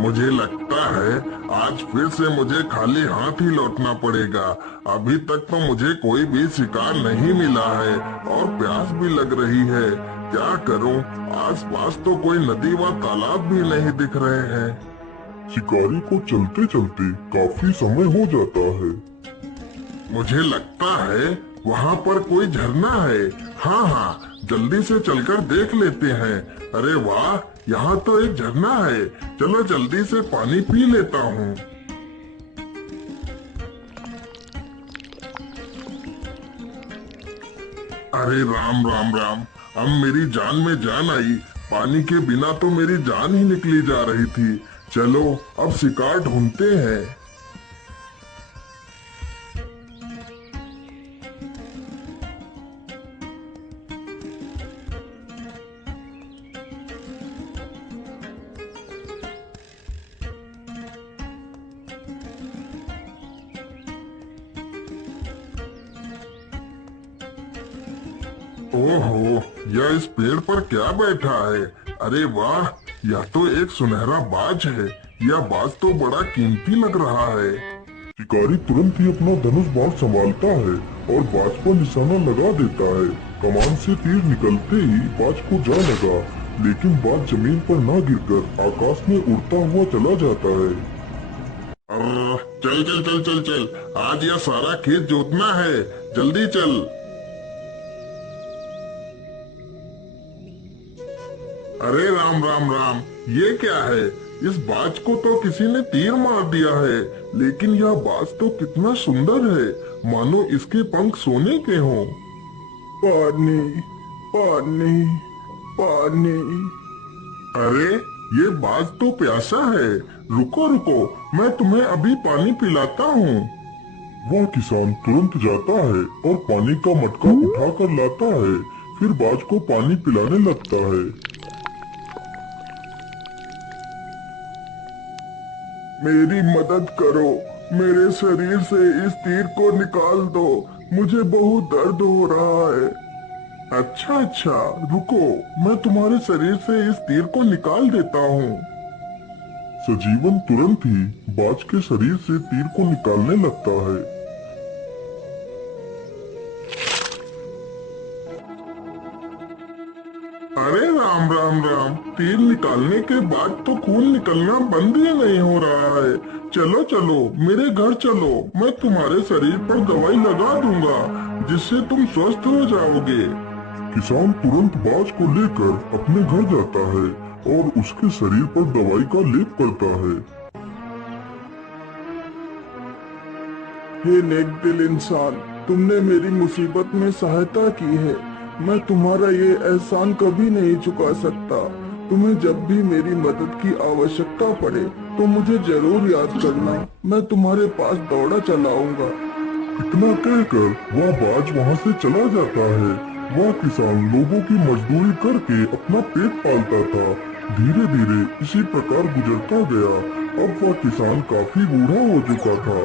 मुझे लगता है आज फिर से मुझे खाली हाथ ही लौटना पड़ेगा। अभी तक तो मुझे कोई भी शिकार नहीं मिला है और प्यास भी लग रही है। क्या करूं? आसपास तो कोई नदी व तालाब भी नहीं दिख रहे हैं। शिकारी को चलते चलते काफी समय हो जाता है। मुझे लगता है वहाँ पर कोई झरना है। हाँ हाँ, जल्दी से चलकर देख लेते हैं। अरे वाह, यहाँ तो एक झरना है। चलो जल्दी से पानी पी लेता हूँ। अरे राम राम राम, अब मेरी जान में जान आई। पानी के बिना तो मेरी जान ही निकली जा रही थी। चलो अब शिकार ढूंढते हैं। ओहो, यह इस पेड़ पर क्या बैठा है? अरे वाह, यह तो एक सुनहरा बाज है। यह बाज तो बड़ा कीमती लग रहा है। शिकारी तुरंत ही अपना धनुष बाण संभालता है और बाज पर निशाना लगा देता है। कमान से तीर निकलते ही बाज को जा लगा, लेकिन बाज जमीन पर ना गिरकर आकाश में उड़ता हुआ चला जाता है। चल चल चल चल चल, आज यह सारा खेत जोतना है। जल्दी चल। अरे राम राम राम, ये क्या है? इस बाज को तो किसी ने तीर मार दिया है, लेकिन यह बाज तो कितना सुंदर है, मानो इसके पंख सोने के हों। पानी, पानी, पानी। अरे ये बाज तो प्यासा है। रुको रुको, मैं तुम्हें अभी पानी पिलाता हूँ। वह किसान तुरंत जाता है और पानी का मटका उठा कर लाता है। फिर बाज को पानी पिलाने लगता है। मेरी मदद करो, मेरे शरीर से इस तीर को निकाल दो, मुझे बहुत दर्द हो रहा है। अच्छा अच्छा, रुको, मैं तुम्हारे शरीर से इस तीर को निकाल देता हूँ। सजीवन तुरंत ही बाज के शरीर से तीर को निकालने लगता है। अरे राम राम राम, तीर निकालने के बाद तो खून निकलना बंद ही नहीं हो रहा है। चलो चलो, मेरे घर चलो, मैं तुम्हारे शरीर पर दवाई लगा दूंगा, जिससे तुम स्वस्थ हो जाओगे। किसान तुरंत बाज को लेकर अपने घर जाता है और उसके शरीर पर दवाई का लेप करता है। हे नेक दिल इंसान, तुमने मेरी मुसीबत में सहायता की है। मैं तुम्हारा ये एहसान कभी नहीं चुका सकता। तुम्हें जब भी मेरी मदद की आवश्यकता पड़े तो मुझे जरूर याद करना। मैं तुम्हारे पास दौड़ा चलाऊंगा। इतना कहकर वह बाज वहाँ से चला जाता है। वह किसान लोगों की मजदूरी करके अपना पेट पालता था। धीरे धीरे इसी प्रकार गुजरता गया। अब वह किसान काफी बूढ़ा हो चुका था।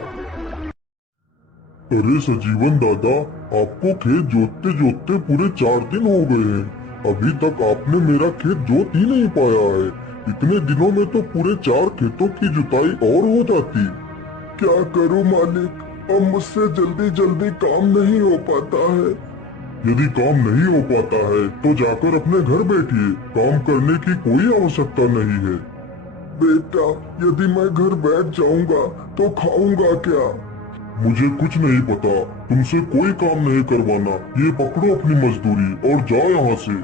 अरे सजीवन दादा, आपको खेत जोतते जोतते पूरे 4 दिन हो गए हैं। अभी तक आपने मेरा खेत जोत ही नहीं पाया है। इतने दिनों में तो पूरे 4 खेतों की जुताई और हो जाती। क्या करूं मालिक, अब मुझसे जल्दी जल्दी काम नहीं हो पाता है। यदि काम नहीं हो पाता है तो जाकर अपने घर बैठिए। काम करने की कोई आवश्यकता नहीं है। बेटा, यदि मैं घर बैठ जाऊंगा तो खाऊंगा क्या? मुझे कुछ नहीं पता, तुमसे कोई काम नहीं करवाना। ये पकड़ो अपनी मजदूरी और जाओ यहाँ से।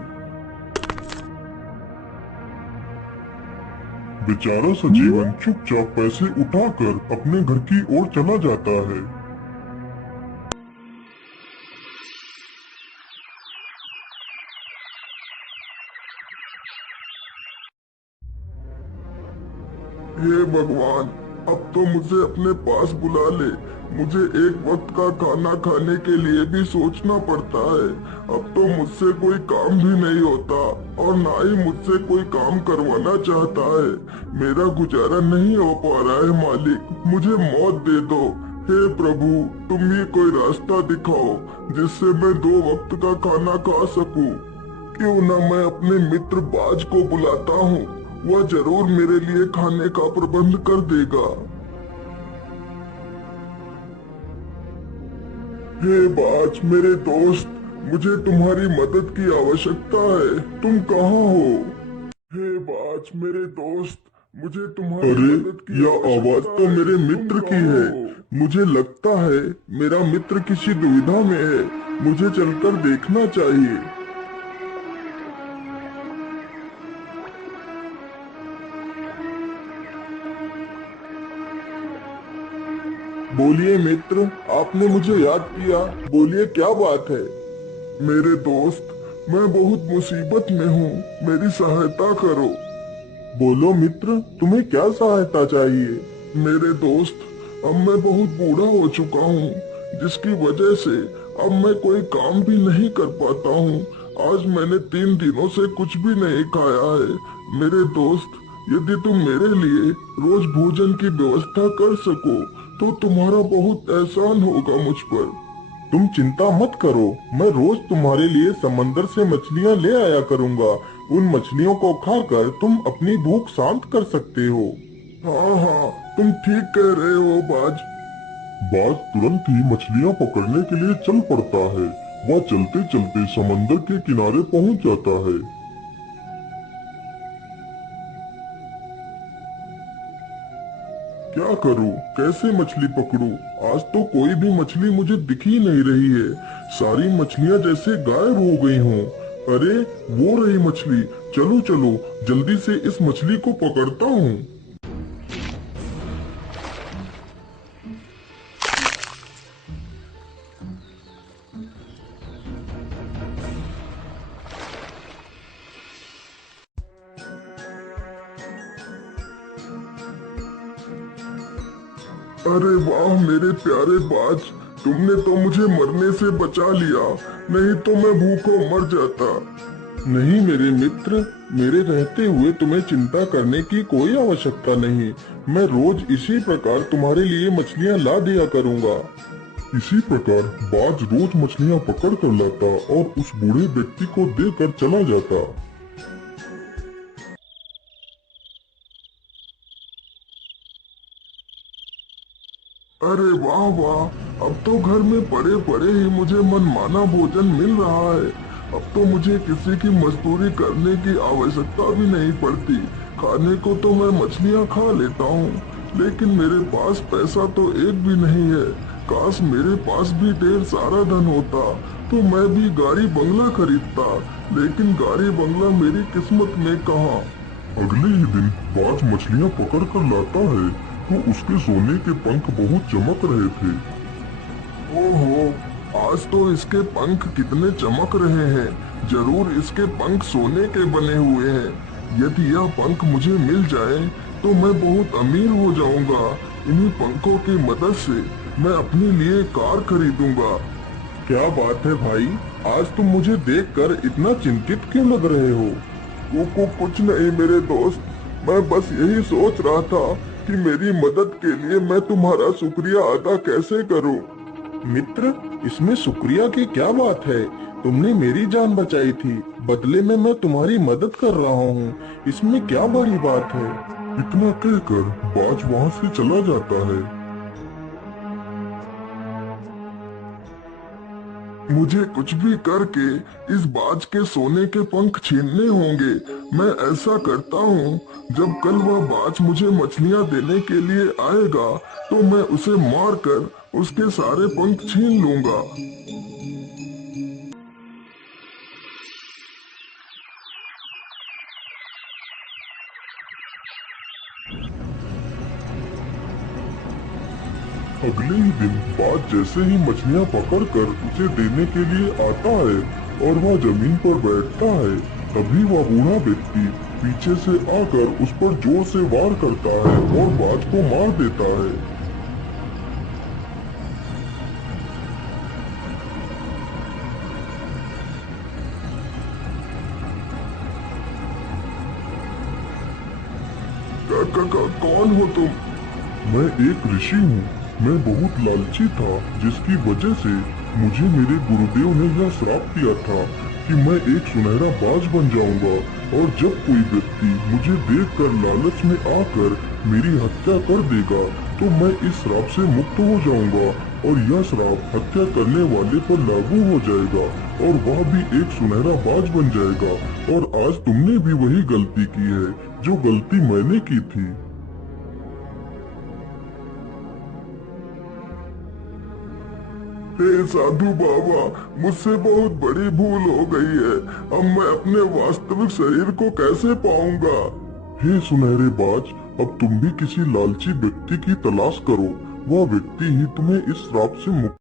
बेचारा सजीवन चुपचाप पैसे उठाकर अपने घर की ओर चला जाता है। हे भगवान, अब तो मुझे अपने पास बुला ले। मुझे एक वक्त का खाना खाने के लिए भी सोचना पड़ता है। अब तो मुझसे कोई काम भी नहीं होता और ना ही मुझसे कोई काम करवाना चाहता है। मेरा गुजारा नहीं हो पा रहा है मालिक, मुझे मौत दे दो। हे प्रभु, तुम ही कोई रास्ता दिखाओ जिससे मैं 2 वक्त का खाना खा सकूं। क्यों ना मैं अपने मित्र बाज को बुलाता हूँ वह जरूर मेरे लिए खाने का प्रबंध कर देगा। हे बाज मेरे दोस्त, मुझे तुम्हारी मदद की आवश्यकता है, तुम कहाँ हो? हे बाज मेरे दोस्त, मुझे तुम्हारी मदद की यह आवाज तो मेरे मित्र की है। मुझे लगता है मेरा मित्र किसी दुविधा में है, मुझे चलकर देखना चाहिए। बोलिए मित्र, आपने मुझे याद किया, बोलिए क्या बात है? मेरे दोस्त, मैं बहुत मुसीबत में हूँ, मेरी सहायता करो। बोलो मित्र, तुम्हें क्या सहायता चाहिए? मेरे दोस्त, अब मैं बहुत बूढ़ा हो चुका हूँ, जिसकी वजह से अब मैं कोई काम भी नहीं कर पाता हूँ। आज मैंने 3 दिनों से कुछ भी नहीं खाया है। मेरे दोस्त, यदि तुम मेरे लिए रोज भोजन की व्यवस्था कर सको तो तुम्हारा बहुत एहसान होगा मुझ पर। तुम चिंता मत करो, मैं रोज तुम्हारे लिए समंदर से मछलियाँ ले आया करूँगा। उन मछलियों को खाकर तुम अपनी भूख शांत कर सकते हो। हाँ हाँ, तुम ठीक कह रहे हो बाज। बाज तुरंत ही मछलियाँ पकड़ने के लिए चल पड़ता है। वह चलते चलते समंदर के किनारे पहुंच जाता है। क्या करूं, कैसे मछली पकड़ूं? आज तो कोई भी मछली मुझे दिख ही नहीं रही है। सारी मछलियां जैसे गायब हो गई हों। अरे, वो रही मछली। चलो चलो, जल्दी से इस मछली को पकड़ता हूँ। अरे वाह मेरे प्यारे बाज, तुमने तो मुझे मरने से बचा लिया, नहीं तो मैं भूखों मर जाता। नहीं मेरे मित्र, मेरे रहते हुए तुम्हें चिंता करने की कोई आवश्यकता नहीं। मैं रोज इसी प्रकार तुम्हारे लिए मछलियाँ ला दिया करूँगा। इसी प्रकार बाज रोज मछलियाँ पकड़ कर लाता और उस बूढ़े व्यक्ति को देकर चला जाता। अरे वाह वाह, अब तो घर में पड़े पड़े ही मुझे मनमाना भोजन मिल रहा है। अब तो मुझे किसी की मजदूरी करने की आवश्यकता भी नहीं पड़ती। खाने को तो मैं मछलियाँ खा लेता हूँ, लेकिन मेरे पास पैसा तो एक भी नहीं है। काश मेरे पास भी ढेर सारा धन होता तो मैं भी गाड़ी बंगला खरीदता, लेकिन गाड़ी बंगला मेरी किस्मत में कहाँ। अगले ही दिन बाज मछलियाँ पकड़ कर लाता है तो उसके सोने के पंख बहुत चमक रहे थे। ओहो, आज तो इसके पंख कितने चमक रहे हैं। जरूर इसके पंख सोने के बने हुए हैं। यदि यह पंख मुझे मिल जाए तो मैं बहुत अमीर हो जाऊंगा। इन्हीं पंखों की मदद से मैं अपने लिए कार खरीदूंगा। क्या बात है भाई, आज तुम मुझे देखकर इतना चिंतित क्यों लग रहे हो? कुछ नहीं मेरे दोस्त, मैं बस यही सोच रहा था कि मेरी मदद के लिए मैं तुम्हारा शुक्रिया अदा कैसे करूं। मित्र, इसमें शुक्रिया की क्या बात है? तुमने मेरी जान बचाई थी, बदले में मैं तुम्हारी मदद कर रहा हूँ, इसमें क्या बड़ी बात है? इतना कहकर बाज वहाँ से चला जाता है। मुझे कुछ भी करके इस बाज के सोने के पंख छीनने होंगे। मैं ऐसा करता हूँ, जब कल वह बाज मुझे मछलियाँ देने के लिए आएगा तो मैं उसे मारकर उसके सारे पंख छीन लूंगा। अगले ही दिन बाज जैसे ही मछलियाँ पकड़कर उसे देने के लिए आता है और वह जमीन पर बैठता है, तभी वह बूढ़ा व्यक्ति पीछे से आकर उस पर जोर से वार करता है और बाज को मार देता है। कौन हो तुम? मैं एक ऋषि हूँ। मैं बहुत लालची था, जिसकी वजह से मुझे मेरे गुरुदेव ने यह श्राप दिया था कि मैं एक सुनहरा बाज बन जाऊंगा। और जब कोई व्यक्ति मुझे देखकर लालच में आकर मेरी हत्या कर देगा तो मैं इस श्राप से मुक्त हो जाऊंगा और यह श्राप हत्या करने वाले पर लागू हो जाएगा और वह भी एक सुनहरा बाज बन जाएगा। और आज तुमने भी वही गलती की है जो गलती मैंने की थी। हे साधु बाबा, मुझसे बहुत बड़ी भूल हो गई है। अब मैं अपने वास्तविक शरीर को कैसे पाऊंगा? हे सुनहरे बाज, अब तुम भी किसी लालची व्यक्ति की तलाश करो। वह व्यक्ति ही तुम्हें इस श्राप से मुक्त